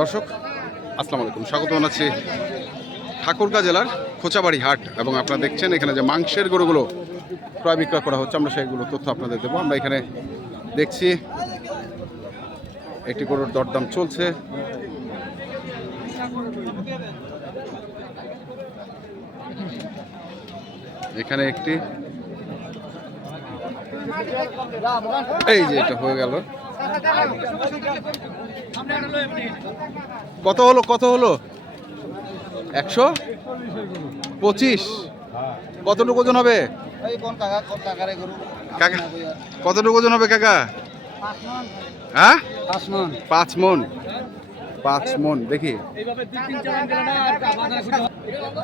দর্শক, আসসালামু আলাইকুম। স্বাগত জানাচ্ছি ঠাকুরগাঁ জেলার খোঁচাবাড়ি হাট এবং আপনারা দেখছেন এখানে যে মাংসের গরুগুলো ক্রয় বিক্রয় করা হচ্ছে, আমরা সেইগুলো তথ্য আপনাদের দেবো। আমরা এখানে দেখছি একটি গরুর দরদাম চলছে। এখানে একটি এই যে এটা হয়ে গেল। কত হলো কত হলো? একশো? পঁচিশ? কতটুকু ওজন হবে? কতটুকু ওজন হবে কাকা? হ্যাঁ? পাঁচ মন। পাঁচ মন, দেখি।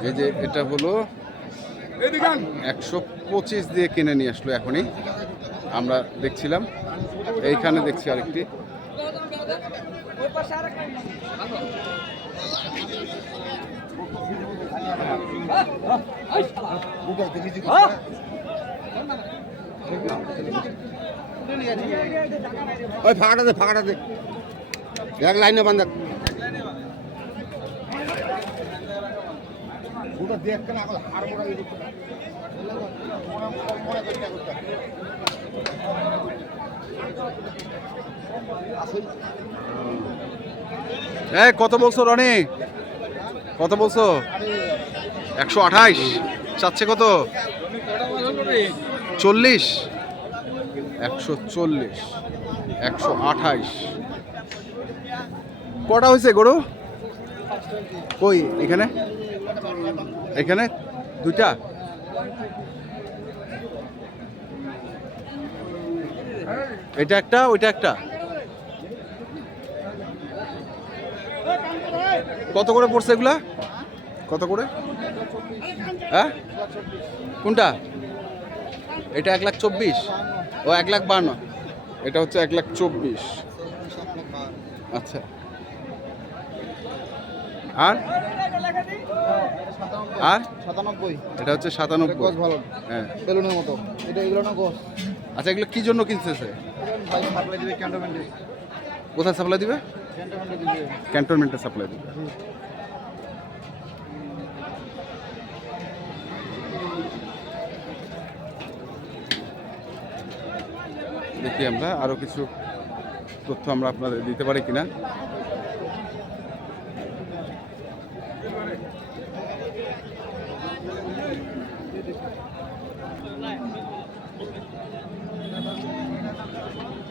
এই যে এটা হলো একশো পঁচিশ দিয়ে কিনে নিয়ে আসলো এখনই। আমরা দেখছিলাম। এইখানে দেখছি আরেকটি। ওই ফাঁকাটা দে ফাঁকাটা দে। এক লাইনে বান্ধা ওটা দেখ এখন এই, কত বলছো, রনি? কত বলছো? একশো আঠাইশ। চাচ্ছে কত? চল্লিশ। একশো চল্লিশ। একশো আঠাইশ। কটা হয়েছে গরু? কই, এখানে? এখানে? দুইটা? এটা একটা ওইটা একটা। কত করে পড়ছে এগুলা? কত করে? হ্যাঁ? কোনটা? এটা এক লাখ চব্বিশ। ও এক লাখ বান্ন। এটা হচ্ছে এক লাখ চব্বিশ। আচ্ছা। আর? আর? সাতানব্বই। এটা হচ্ছে সাতানব্বই। ভালো। হ্যাঁ। বেলুনের মতো। এটা এগুলো না গোস আচ্ছা এগুলো কি জন্য কিনতেছে কোথায় সাপ্লাই দিবে? ক্যান্টনমেন্টে সাপ্লাই দিবে। দেখি আমরা আরও কিছু তথ্য আমরা আপনাদের দিতে পারি কিনা।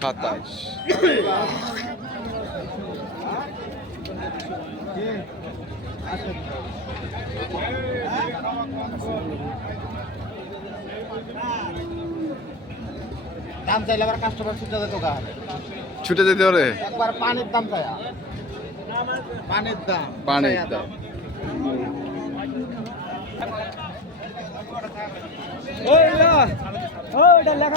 সাতাশ দাম চাইলে আবার কাস্টমার ছুটে যেত গা। ছুটে যেতে পারে? একবার পানির দাম চাই পানির দাম। পানির চাইয়া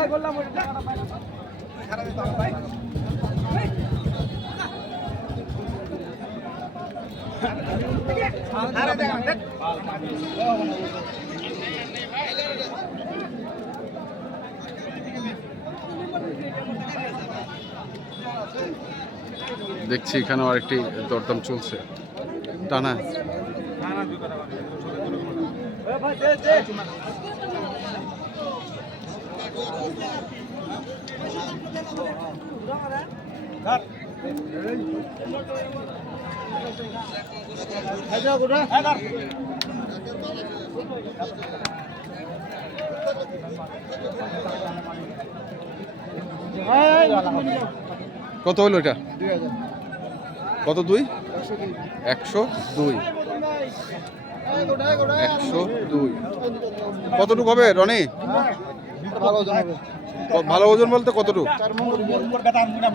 দাম দেখছি এখানেও আরেকটি দরদাম চলছে। টানা। কত হলো এটা? কত দুই? একশো দুই। একশো দুই। কতটুকু হবে রনি? ভালো ওজন বলতে কতটুকু? চার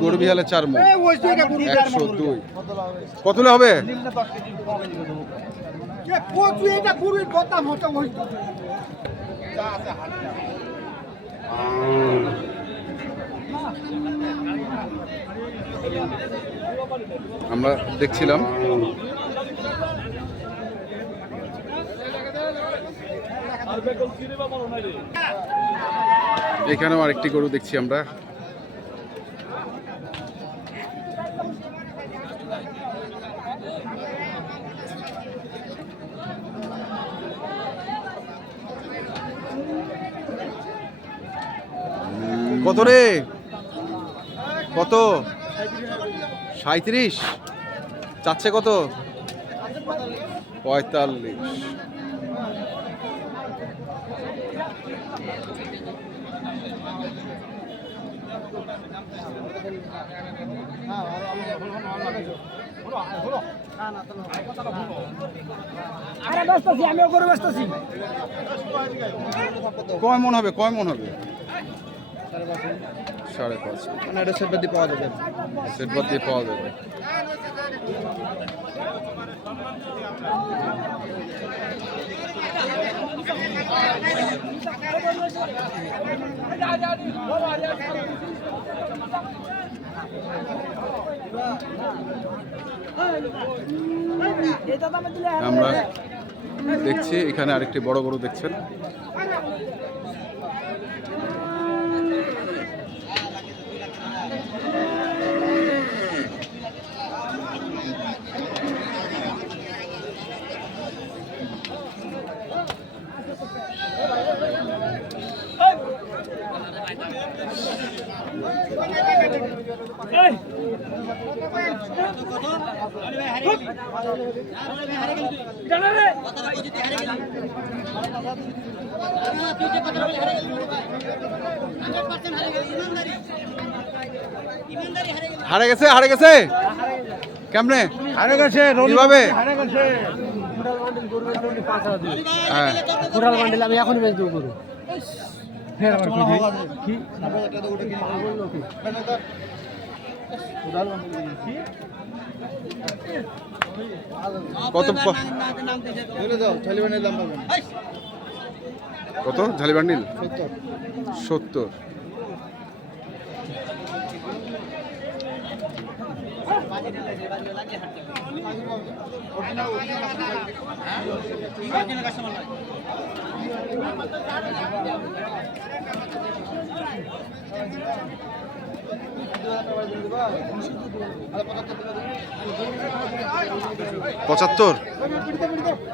গরু বিহালে চার এই ওই তো এটা গরু চার একশো দুই। কতলা হবে? কতলে হবে নিম্নে দশ কেজি কম কেজি করে দেবো। এ কচু এটা গরুর কথা মতো ওই তো। যা আছে হাটে। আমরা দেখছিলাম এখানেও আরেকটি গরু দেখছি আমরা। কত রে? কত? সাঁত্রিশ চাচ্ছে কত? পঁয়তাল্লিশ। আরে ব্যস্তাছি আমিও করে ব্যস্তাছি কয় মন হবে কয় মন হবে? সাড়ে পাঁচ। মানে এটা সেট দিয়ে পাওয়া যাবে। সেট বাদ দিয়ে পাওয়া যাবে। আমরা দেখছি এখানে আরেকটি বড় গরু দেখছেন। হারে গেছে হারে গেছে। কেমনে? হারে গেছে কীভাবে? হারে গেছে। বান্ডিল আমি বেচ দেবো করু ফের আবার কি? কি? কত কত? ঝালিবান্ডিল সত্তর সত্তর। পঁচাত্তর?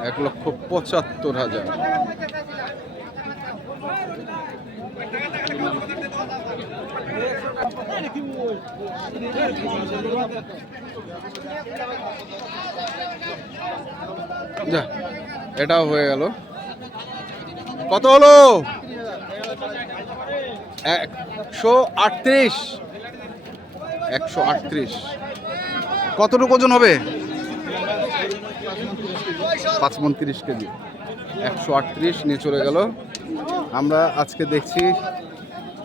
এক লক্ষ পঁচাত্তর হাজার। যা এটাও হয়ে গেল। কত হলো? একশো আটত্রিশ। একশো আটত্রিশ। কতটুকু ওজন হবে? পাঁচ মন তিরিশ কেজি। একশো আটত্রিশ, নিয়ে চলে গেল। আমরা আজকে দেখছি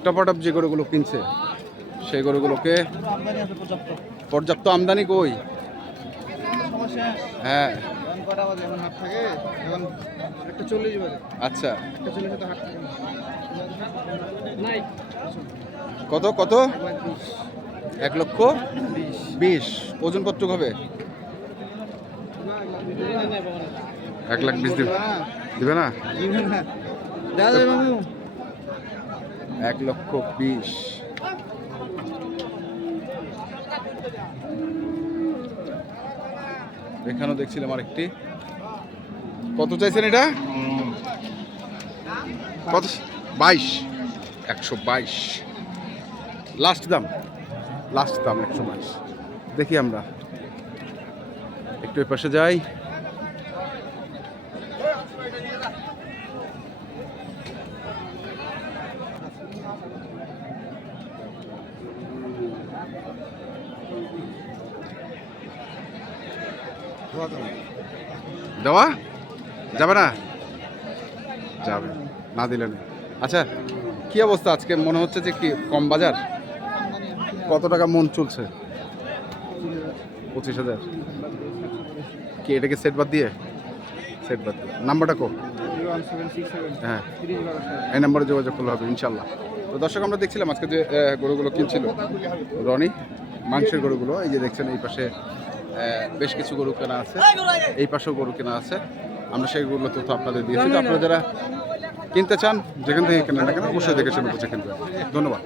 টপাটপ যে গরুগুলো কিনছে, সেই গরুগুলোকে পর্যাপ্ত আমদানি কই? হ্যাঁ। আচ্ছা। কত কত? এক লক্ষ বিশ। ওজন কত হবে? এক লাখ বিশ দিবে। দিবে না? এক লক্ষ বিশ। এখানেও দেখছিলাম আরেকটি। কত চাইছেন এটা? কত? বাইশ। একশো বাইশ। লাস্ট দাম? লাস্ট দাম একশো বাইশ দেখি আমরা। একটু পাশে যাই। দেওয়া? যাবে না? যাবে। না দিলে না। আচ্ছা কি অবস্থা? আজকে মনে হচ্ছে যে কি কম বাজার? কত টাকা মন চলছে? পঁচিশ হাজার। কি এটাকে সেট বাদ দিয়ে? সেট বাদ দিয়ে। নাম্বারটা কো। হ্যাঁ। এই নাম্বারে যোগাযোগ করলে হবে ইনশাল্লাহ তো দর্শক, আমরা দেখছিলাম আজকে যে গরুগুলো কিনছিল। রনি, মাংসের গরুগুলো, এই যে দেখছেন, এই পাশে বেশ কিছু গরু কেনা আছে। এই পাশেও গরু কেনা আছে। আমরা সেইগুলো তথ্য আপনাদের দিয়েছি। আপনারা যারা কিনতে চান, যেখান থেকে কেনেন না কেন, অবশ্যই দেখে শুনে বুঝে ধন্যবাদ।